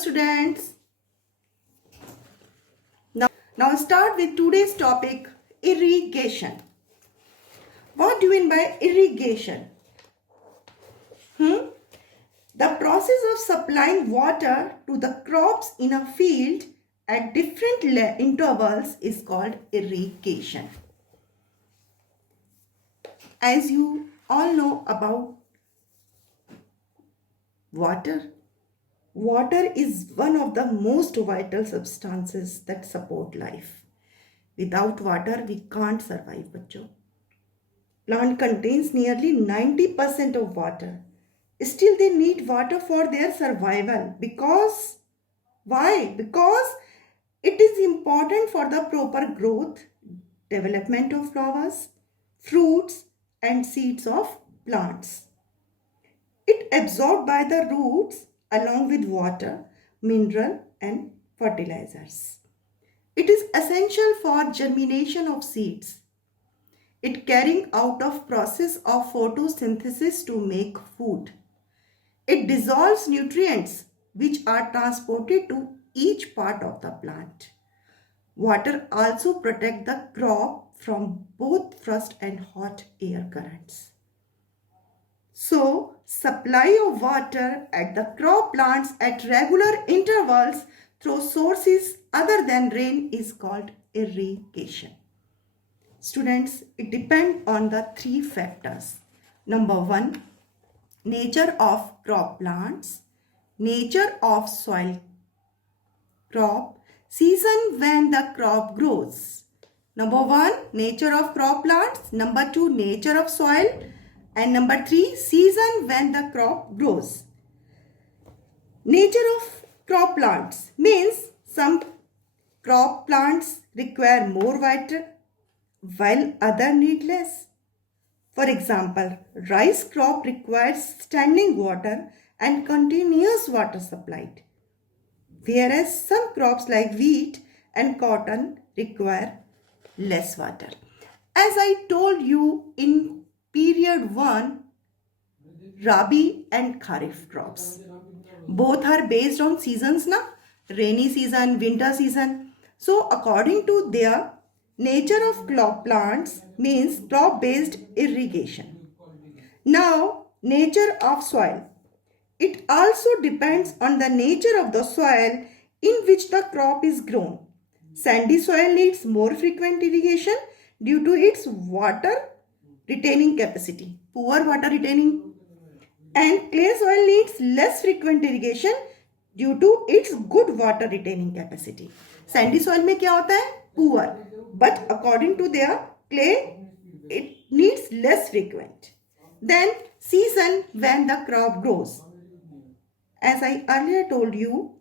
students. Now start with today's topic, irrigation. What do you mean by irrigation? The process of supplying water to the crops in a field at different intervals is called irrigation. As you all know about water, water is one of the most vital substances that support life. Without water, we can't survive, bachcho. Plant contains nearly 90% of water. Still, they need water for their survival. Because, why? Because it is important for the proper growth, development of flowers, fruits, and seeds of plants. It absorbed by the roots along with water, mineral, and fertilizers. It is essential for germination of seeds. It carrying out of process of photosynthesis to make food. It dissolves nutrients which are transported to each part of the plant. Water also protects the crop from both frost and hot air currents. So, supply of water at the crop plants at regular intervals through sources other than rain is called irrigation. Students, it depends on the three factors. Number one, nature of crop plants, nature of soil crop, season when the crop grows. Number one, nature of crop plants. Number two, nature of soil. And number three, season when the crop grows. Nature of crop plants means some crop plants require more water while other need less. For example, rice crop requires standing water and continuous water supplied, whereas some crops like wheat and cotton require less water. As I told you in period 1, Rabi and Kharif crops. Both are based on seasons, na? Rainy season, winter season. So according to their nature of crop plants means crop-based irrigation. Now, nature of soil. It also depends on the nature of the soil in which the crop is grown. Sandy soil needs more frequent irrigation due to its water retaining capacity, poor water retaining. And clay soil needs less frequent irrigation due to its good water retaining capacity. Sandy soil में क्या होता है? Poor. But according to their clay, it needs less frequent. Then season when the crop grows. As I earlier told you,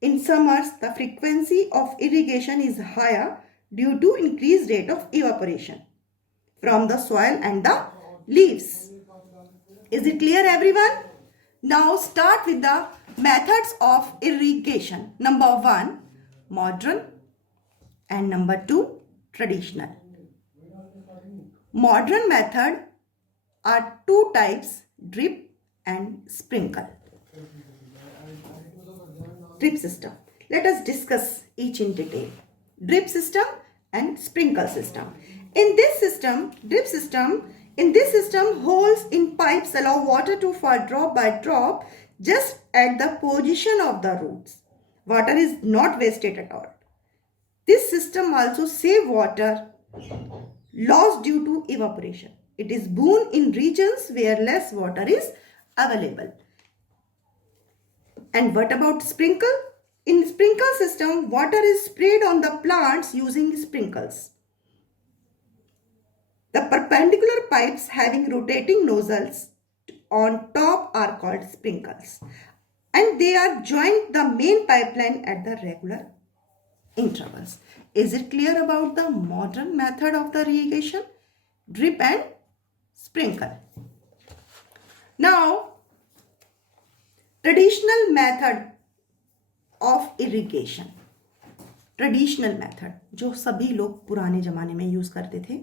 in summers the frequency of irrigation is higher due to increased rate of evaporation from the soil and the leaves. Is it clear, everyone? Now start with the methods of irrigation. Number one, modern, and number two, traditional. Modern method are two types, drip and sprinkle. Drip system. Let us discuss each in detail. Drip system and sprinkle system. In this system, holes in pipes allow water to fall drop by drop just at the position of the roots. Water is not wasted at all. This system also saves water loss due to evaporation. It is boon in regions where less water is available. And what about sprinkle? In sprinkle system, water is sprayed on the plants using sprinkles. The perpendicular pipes having rotating nozzles on top are called sprinkles, and they are joined the main pipeline at the regular intervals. Is it clear about the modern method of the irrigation? Drip and sprinkle. Now, traditional method of irrigation. Traditional method जो सभी लोग पुराने ज़माने में use करते थे,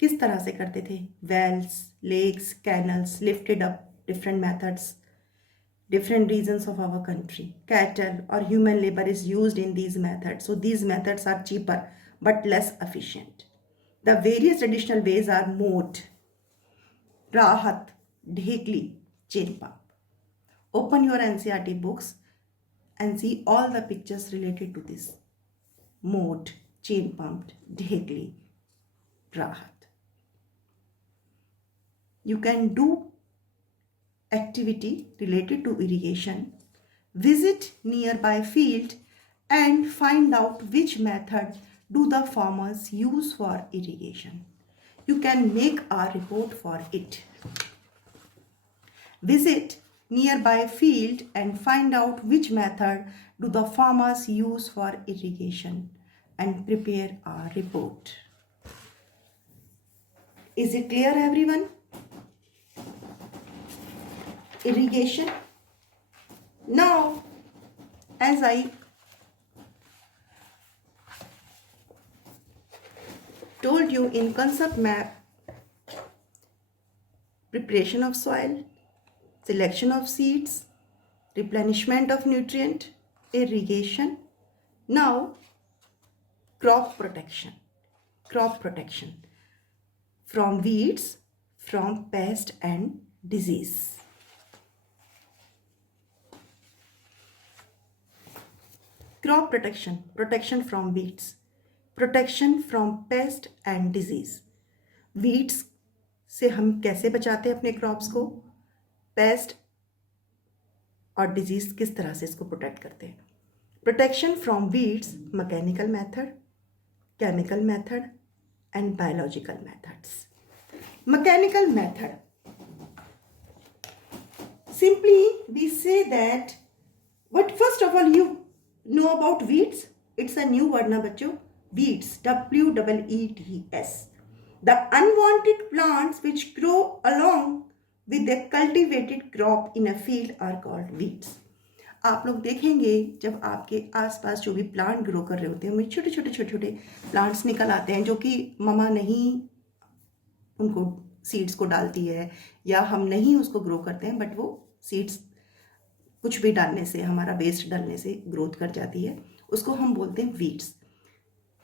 किस तरह से करते थे? Wells, lakes, canals, lifted up, different methods. different regions of our country. Cattle or human labor is used in these methods. So these methods are cheaper but less efficient. The various traditional ways are mode, rahat, dhekli, chain pump. Open your NCERT books and see all the pictures related to this. Mode, chain pumped, dhekli, rahat. You can do activity related to irrigation, visit nearby field and find out which method do the farmers use for irrigation. You can make a report for it. Visit nearby field and find out which method do the farmers use for irrigation and prepare a report. Is it clear, everyone? Irrigation. Now, as I told you in concept map, preparation of soil, selection of seeds, replenishment of nutrient, irrigation. Now, crop protection. Crop protection from weeds, from pest and disease. Crop protection, protection from weeds, protection from pest and disease. Weeds से हम कैसे बचाते हैं अपने crops को, paste और disease किस तरह से इसको प्रोटेक्ट करते हैं. Protection from weeds, mechanical method, chemical method and biological methods. Mechanical method. Simply we say that, what first of all you know about weeds? It's a new word na bachcho. Weeds, WEEDS. The unwanted plants which grow along with a cultivated crop in a field are called weeds. आप लोग देखेंगे जब आपके आसपास जो भी plant grow कर रहे होते हैं उनमें छोटे छोटे छोटे छोटे प्लांट्स निकल आते हैं जो कि ममा नहीं उनको सीड्स को डालती है या हम नहीं उसको ग्रो करते हैं, बट वो सीड्स कुछ भी डालने से, हमारा वेस्ट डालने से ग्रोथ कर जाती है, उसको हम बोलते हैं वीड्स.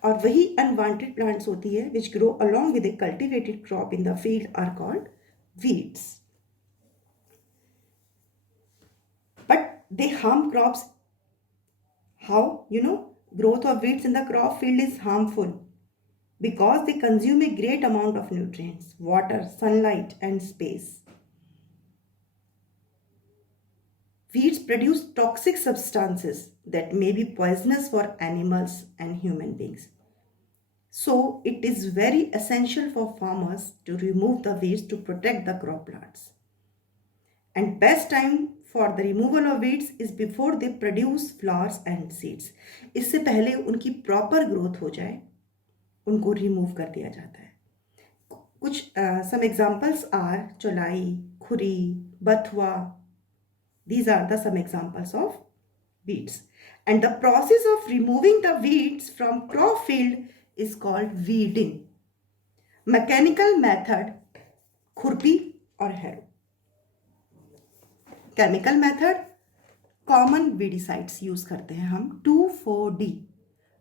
और वही अनवांटेड प्लांट्स होती है which grow along with a cultivated crop in the field are called weeds. But they harm crops. How? You know, growth of weeds in the crop field is harmful because they consume a great amount of nutrients, water, sunlight, and space. Weeds produce toxic substances that may be poisonous for animals and human beings. So, it is very essential for farmers to remove the weeds to protect the crop plants. And best time for the removal of weeds is before they produce flowers and seeds. इससे पहले उनकी proper growth हो जाए उनको remove कर दिया जाता है. कुछ some examples are चौलाई, खुरी, बथुआ. These are the some examples of weeds. And the process of removing the weeds from crop field is called weeding. Mechanical method, खुरपी और harrow. Chemical method, common weedicides use करते हैं हम. 2,4-D,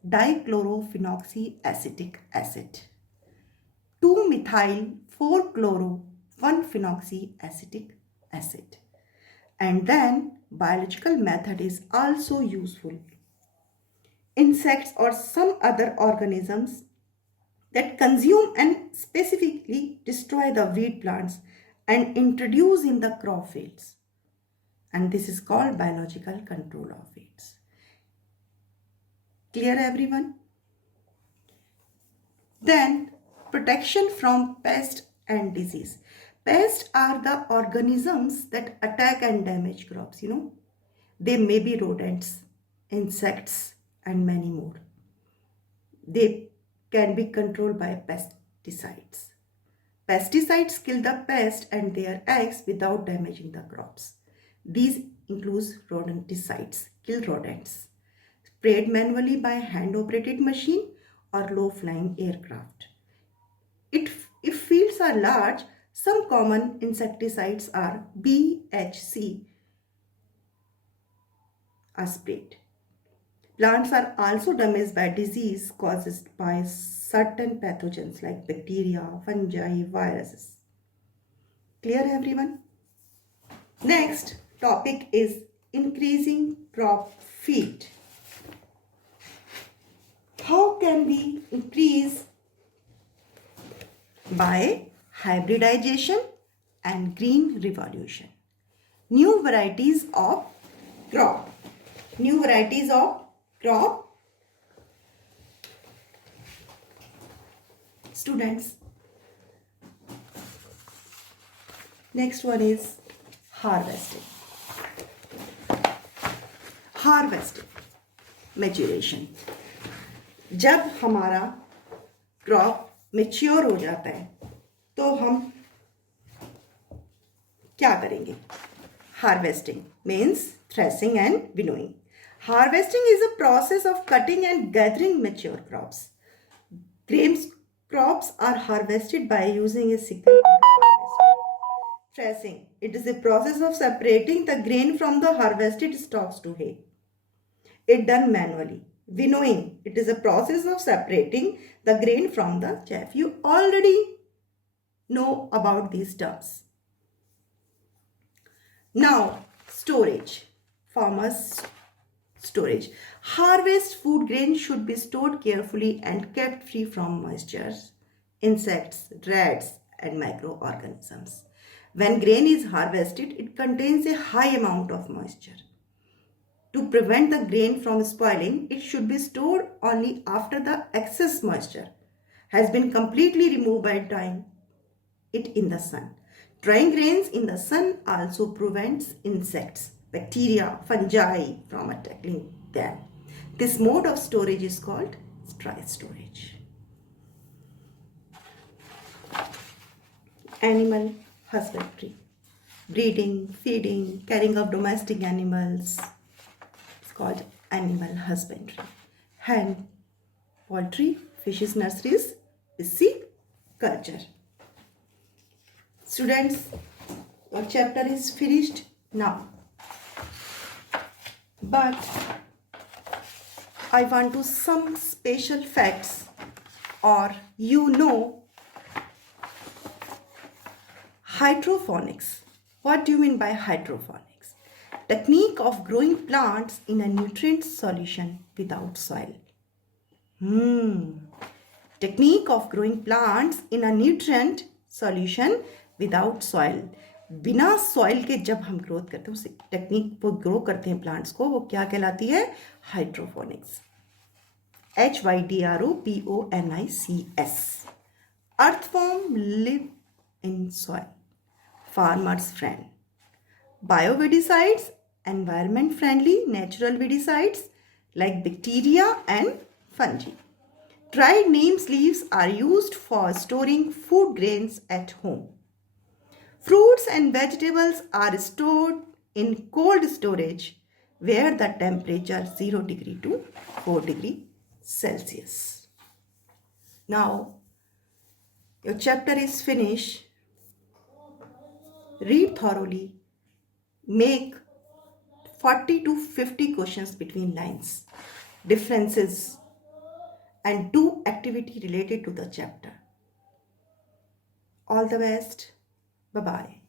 dichlorophenoxyacetic acid. 2-methyl-4-chloro-1-phenoxyacetic acid. And then biological method is also useful. Insects or some other organisms that consume and specifically destroy the weed plants and introduce in the crop fields. And this is called biological control of weeds. Clear, everyone? Then protection from pest and disease. Pests are the organisms that attack and damage crops, you know. They may be rodents, insects, and many more. They can be controlled by pesticides. Pesticides kill the pest and their eggs without damaging the crops. These include rodenticides, kill rodents, sprayed manually by hand-operated machine or low-flying aircraft. If fields are large, some common insecticides are BHC, are spread. Plants are also damaged by disease caused by certain pathogens like bacteria, fungi, viruses. Clear, everyone? Next topic is increasing crop feed. How can we increase? By hybridization and green revolution. New varieties of crop. New varieties of crop. Students. Next one is harvesting. Harvesting. Maturation. जब हमारा crop mature हो जाता है तो हम क्या करेंगे? Harvesting means threshing and winnowing. Harvesting is a process of cutting and gathering mature crops. Grain crops are harvested by using a sickle or harvester. Threshing. It is a process of separating the grain from the harvested stalks to hay. It done manually. Winnowing. It is a process of separating the grain from the chaff. You already know about these terms. Now, storage. Farmers storage. Harvest food grain should be stored carefully and kept free from moisture, insects, rats, and microorganisms. When grain is harvested, it contains a high amount of moisture. To prevent the grain from spoiling, it should be stored only after the excess moisture has been completely removed by drying it in the sun. Drying grains in the sun also prevents insects, bacteria, fungi from attacking them. This mode of storage is called dry storage. Animal husbandry. Breeding, feeding, caring of domestic animals. It's called animal husbandry. Hen, poultry, fishes nurseries, pisciculture. Students, your chapter is finished now. But I want to some special facts, or hydroponics. What do you mean by hydroponics? Technique of growing plants in a nutrient solution without soil. Technique of growing plants in a nutrient solution without soil. बिना soil के जब हम growth करते हैं, उस technique वो grow करते हैं प्लांट्स को, वो क्या कहलाती है? Hydroponics. HYDROPONICS. Earthworm live in soil. Farmers friend. Bioweedicides, environment friendly natural weedicides like bacteria and fungi. Dried neem leaves are used for storing food grains at home. Fruits and vegetables are stored in cold storage where the temperature 0 degree to 4 degree Celsius. Now, your chapter is finished. Read thoroughly. Make 40 to 50 questions between lines, differences, and do activity related to the chapter. All the best. Bye-bye.